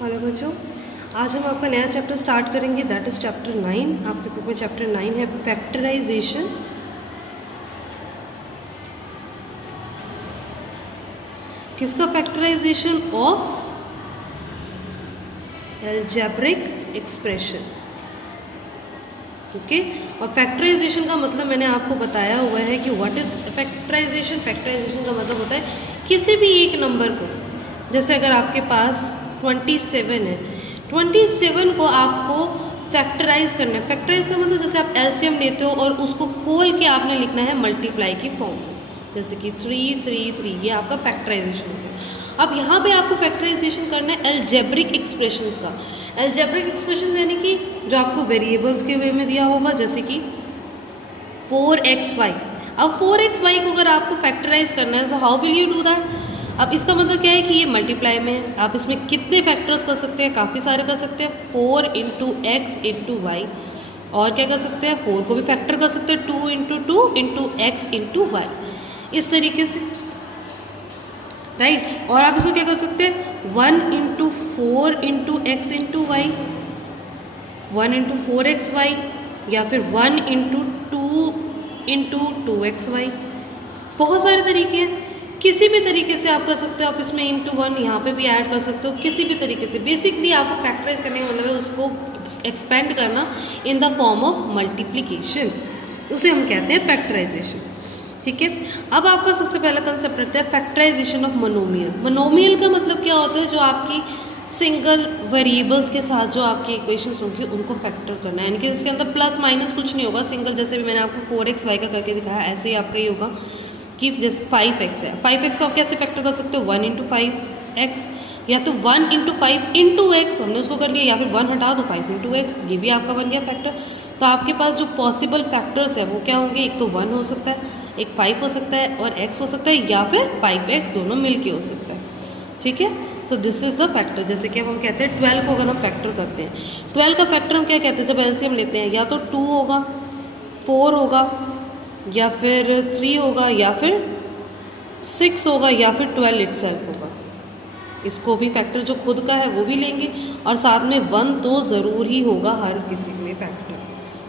Hello बच्चों, आज हम आपका नया चैप्टर स्टार्ट करेंगे, दैट इज चैप्टर 9। आपके बुक में चैप्टर 9 है फैक्टराइजेशन। किसका factorisation? Of algebraic expression. Okay, और फैक्टराइजेशन का मतलब मैंने आपको बताया हुआ है कि व्हाट इज फैक्टराइजेशन। फैक्टराइजेशन का मतलब होता है किसी भी एक नंबर को, जैसे अगर आपके पास 27 है, 27 को आपको फैक्टराइज करना है। फैक्टराइज का मतलब जैसे आप एलसीएम लेते हो और उसको खोल के आपने लिखना है मल्टीप्लाई की फॉर्म में, जैसे कि 3 3 3, ये आपका फैक्टराइजेशन होता है। अब यहाँ पे आपको फैक्टराइजेशन करना है अलजेब्रिक एक्सप्रेशंस का। अलजेब्रिक एक्सप्रेशन यानी कि जो आपको वेरिएबल्स के वे में दिया होगा, जैसे कि 4xy। अब 4xy को अगर आपको फैक्टराइज करना है तो how will you do that? अब इसका मतलब क्या है कि ये मल्टीप्लाई में है। आप इसमें कितने फैक्टर्स कर सकते हैं? काफ़ी सारे कर सकते हैं। 4 इंटू एक्स इंटू वाई, और क्या कर सकते हैं? 4 को भी फैक्टर कर सकते हैं, 2 into two into x into y, इस तरीके से, राइट। और आप इसको क्या कर सकते हैं? 1 into 4 into x into y, 1 into 4 XY, या फिर 1 इंटू 2 इंटू 2 XY। बहुत सारे तरीके हैं, किसी भी तरीके से आप कर सकते हो। आप इसमें इंटू 1 यहाँ पे भी ऐड कर सकते हो, किसी भी तरीके से। बेसिकली आपको फैक्टराइज करने का मतलब है उसको एक्सपेंड करना in the form of multiplication, उसे हम कहते हैं फैक्टराइजेशन। ठीक है, अब आपका सबसे पहला कंसेप्ट रहता है फैक्टराइजेशन ऑफ मोनोमियल। मोनोमियल का मतलब क्या होता है? जो आपकी सिंगल वेरिएबल्स के साथ जो आपकी इक्वेशंस होंगी उनको फैक्टर करना है, यानी कि इसके अंदर प्लस माइनस कुछ नहीं होगा। सिंगल, जैसे भी मैंने आपको 4xy का करके दिखाया, ऐसे ही आपका ये होगा कि जैसे 5x है, 5x को आप कैसे फैक्टर कर सकते हो? 1 इंटू 5x, या तो 1 इंटू 5 इंटू एक्स, हमने उसको कर लिया, या फिर 1 हटा दो 5 इंटू एक्स, ये भी आपका बन गया फैक्टर। तो आपके पास जो पॉसिबल फैक्टर्स है वो क्या होंगे? एक तो 1 हो सकता है, एक 5 हो सकता है, और x हो सकता है, या फिर 5x, दोनों मिलके हो सकता है। ठीक है, so this is the factor. जैसे कि अब हम कहते हैं 12 को अगर हम फैक्टर करते हैं, 12 का फैक्टर हम क्या कहते हैं? जब एलसीएम लेते हैं, या तो 2 होगा, 4 होगा, या फिर 3 होगा, या फिर 6 होगा, या फिर 12 इटसेल्फ होगा। इसको भी फैक्टर जो खुद का है वो भी लेंगे, और साथ में 1 तो ज़रूर ही होगा हर किसी में फैक्टर।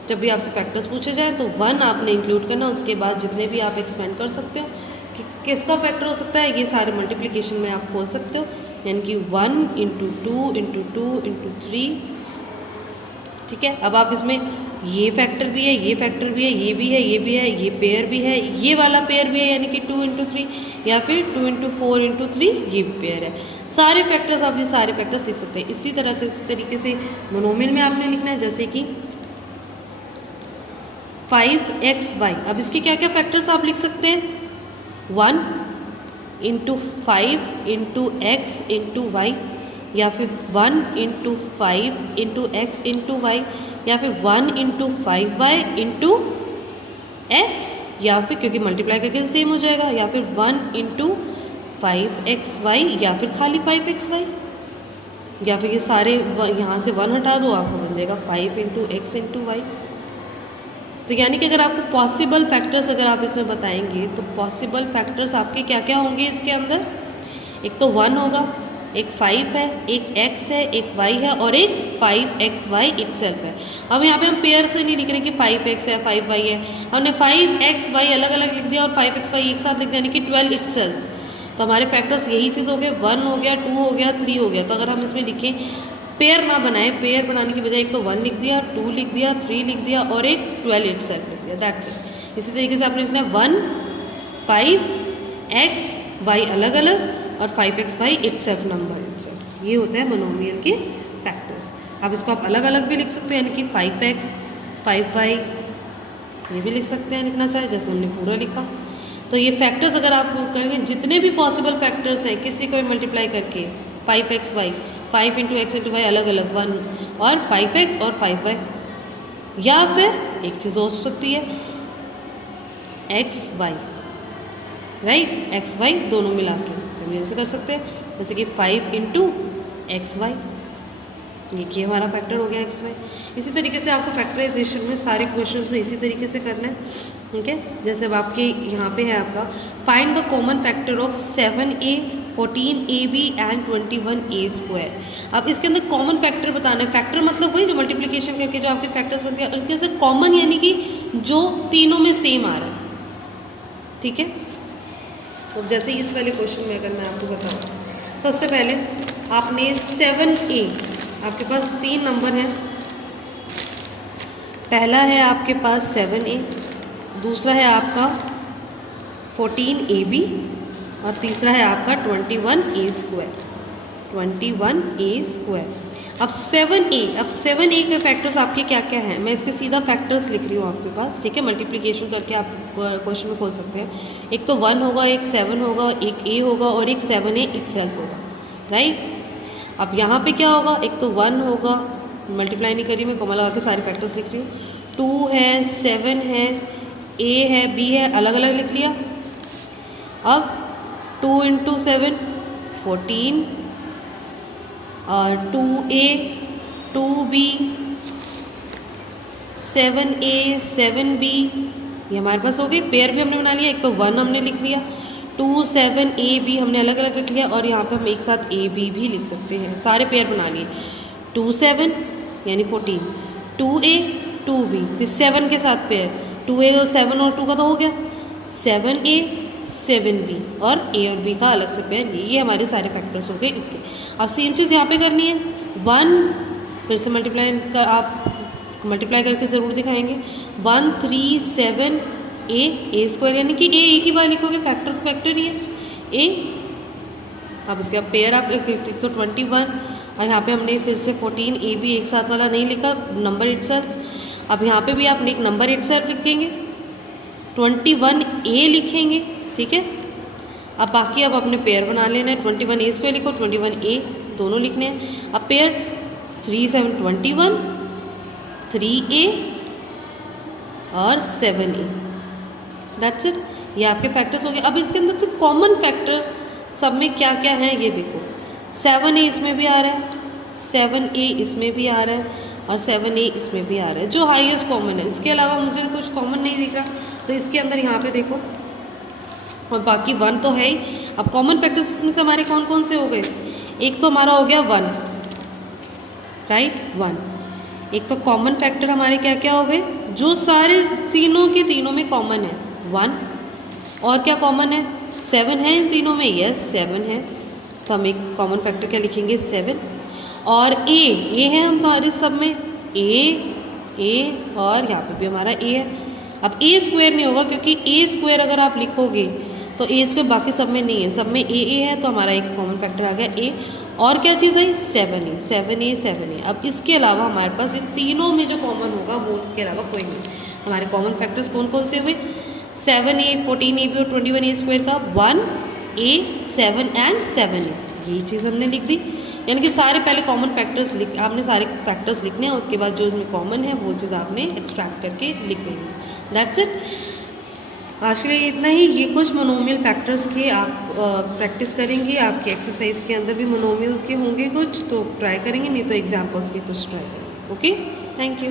जब भी आपसे फैक्टर्स पूछे जाए तो 1 आपने इंक्लूड करना, उसके बाद जितने भी आप एक्सपेंड कर सकते हो कि किसका फैक्टर हो सकता है, ये सारे मल्टीप्लिकेशन में आप खोल सकते हो, यानी कि 1 इंटू 2 इंटू 2 इंटू 3। ठीक है, अब आप इसमें ये फैक्टर भी है, ये फैक्टर भी है, ये भी है, ये भी है, ये पेयर भी है, ये वाला पेयर भी है, यानी कि 2 इंटू 3, या फिर 2 इंटू 4 इंटू 3, ये भी पेयर है। सारे फैक्टर्स, आप ये सारे फैक्टर्स लिख सकते हैं। इसी तरीके से मोनोमियल में आपने लिखना है, जैसे कि 5xy। अब इसके क्या क्या फैक्टर्स आप लिख सकते हैं? 1 into 5 into x into y, या फिर 1 into 5 into x into y, या फिर 1 इंटू 5y इंटू एक्स, या फिर क्योंकि मल्टीप्लाई करके सेम हो जाएगा, या फिर 1 इंटू 5xy, या फिर खाली 5xy, या फिर ये सारे यहाँ से 1 हटा दो, आपको बन जाएगा 5 इंटू एक्स इंटू वाई। तो यानी कि अगर आपको पॉसिबल फैक्टर्स अगर आप इसमें बताएंगे तो पॉसिबल फैक्टर्स आपके क्या क्या होंगे इसके अंदर? एक तो 1 होगा, एक 5 है, एक x है, एक y है, और एक 5xy इटसेल्फ है। अब यहाँ पे हम पेयर से नहीं लिख रहे कि 5x है 5y है, हमने 5xy अलग अलग लिख दिया और 5xy एक साथ लिख दिया, यानी कि 12 इटसेल्फ। तो हमारे फैक्टर्स यही चीज़ हो गए, 1 हो गया, 2 हो गया, 3 हो गया। तो अगर हम इसमें लिखें, पेयर ना बनाए, पेयर बनाने की बजाय एक तो 1 लिख दिया, 2 लिख दिया, 3 लिख दिया, और एक 12 इटसेल्फ लिख दिया, दैट्स इट। इसी तरीके से आपने लिखना है 1 5xy अलग अलग, और 5xy इटसेल्फ नंबर इटसेल्फ। ये होता है मोनोमियल के फैक्टर्स। अब इसको आप अलग अलग भी लिख सकते हैं, यानी कि 5x 5y, ये भी लिख सकते हैं लिखना चाहे, जैसे हमने पूरा लिखा। तो ये फैक्टर्स अगर आप करेंगे, जितने भी पॉसिबल फैक्टर्स हैं, किसी को भी मल्टीप्लाई करके 5xy, 5 into x into Y अलग अलग, 1 और 5x और 5y, या फिर एक चीज़ हो सकती है xy, राइट, xy दोनों मिला के ऐसे कर सकते हैं, जैसे कि 5 इंटू XY, ये हमारा फैक्टर हो गया xy। इसी तरीके से आपको फैक्टराइजेशन में सारे क्वेश्चंस में इसी तरीके से करना है। ठीक है, जैसे अब आपके यहाँ पे है आपका find the common factor of 7a 14ab and 21a²। अब इसके अंदर कॉमन फैक्टर बताना है। फैक्टर मतलब वही जो मल्टीप्लिकेशन करके जो आपके फैक्टर्स बनते हैं, उनके अंदर कॉमन यानी कि जो तीनों में सेम आ रहा है, ठीक है। तो जैसे इस वाले क्वेश्चन में अगर मैं आपको बताऊँ, सबसे पहले आपने 7a, आपके पास 3 नंबर हैं। पहला है आपके पास 7a, दूसरा है आपका 14ab और तीसरा है आपका 21a²। 21a²। अब 7a के फैक्टर्स आपके क्या क्या हैं, मैं इसके सीधा फैक्टर्स लिख रही हूँ आपके पास, ठीक है। मल्टीप्लिकेशन करके आप क्वेश्चन में खोल सकते हैं। एक तो 1 होगा, एक 7 होगा, एक a होगा और एक 7a इटसेल्फ होगा, राइट। अब यहाँ पे क्या होगा, एक तो 1 होगा, मल्टीप्लाई नहीं करी मैं, कॉमा लगा के सारे फैक्टर्स लिख रही हूँ। 2 है, 7 है, a है, b है, अलग अलग लिख लिया। अब 2 × 7 14 और 2a 2b 7a 7b, ये हमारे पास हो गए। पेयर भी हमने बना लिया, एक तो 1 हमने लिख लिया, 2 7 a b हमने अलग अलग लिख लिया और यहाँ पे हम एक साथ a b भी लिख सकते हैं। सारे पेयर बना लिए। 2 7 यानी 14, 2a 2b, फिर 7 के साथ पेयर, 2a और 7 और 2 का तो हो गया, 7a 7b और a और b का अलग से पेयर। ये हमारे सारे फैक्टर्स हो गए इसके। अब सेम चीज़ यहाँ पे करनी है। 1 फिर से मल्टीप्लाई का आप मल्टीप्लाई करके ज़रूर दिखाएंगे। 1 3 7 a² यानी कि a की बार लिखोगे, फैक्टर तो फैक्टर ही है a। अब इसके अब पेयर आप एक तो 21 और यहाँ पे हमने फिर से 14ab एक साथ वाला नहीं लिखा, नंबर इटसेल्फ। अब यहाँ पे भी आपने एक नंबर इटसेल्फ लिखेंगे, 21a लिखेंगे, ठीक है। अब बाकी अब अपने पेयर बना लेना है। 21a² लिखो, 21a दोनों लिखने हैं। अब पेयर 3 7 21, 3a और 7a, दैट्स इट। ये आपके फैक्टर्स हो गए। अब इसके अंदर से कॉमन फैक्टर्स सब में क्या क्या हैं ये देखो। 7a इसमें भी आ रहा है, 7a इसमें भी आ रहा है और 7a इसमें भी आ रहा है, जो हाईएस्ट कॉमन है। इसके अलावा मुझे कुछ कॉमन नहीं दिख रहा, तो इसके अंदर यहाँ पे देखो, और बाकी 1 तो है ही। अब कॉमन फैक्टर्स इसमें से हमारे कौन कौन से हो गए, एक तो हमारा हो गया 1, राइट 1। एक तो कॉमन फैक्टर हमारे क्या क्या हो गए, जो सारे तीनों के तीनों में कॉमन है 1। और क्या कॉमन है, 7 है इन तीनों में, यस 7 है, तो हम एक कॉमन फैक्टर क्या लिखेंगे 7। और a है हम हमारे सब में, a और यहाँ पे भी हमारा a है। अब a² नहीं होगा क्योंकि a² अगर आप लिखोगे तो a² बाकी सब में नहीं है, सब में a है, तो हमारा एक कॉमन फैक्टर आ गया a। और क्या चीज़ है, 7a। अब इसके अलावा हमारे पास इन तीनों में जो कॉमन होगा वो इसके अलावा कोई नहीं। हमारे कॉमन फैक्टर्स कौन कौन से हुए, 7a 14ab और 21a² का 1a 7 एंड 7a, यही चीज़ हमने लिख दी। यानी कि सारे पहले कॉमन फैक्टर्स आपने सारे फैक्टर्स लिखने हैं, उसके बाद जो इसमें कॉमन है वो चीज़ आपने एक्सट्रैक्ट करके लिख देनी। That's it. आज के लिए इतना ही। ये कुछ मोनोमियल फैक्टर्स के आप प्रैक्टिस करेंगे, आपकी एक्सरसाइज के अंदर भी मोनोमियल्स के होंगे कुछ, तो ट्राई करेंगे, नहीं तो एग्जाम्पल्स के कुछ ट्राई करेंगे। Okay, thank you.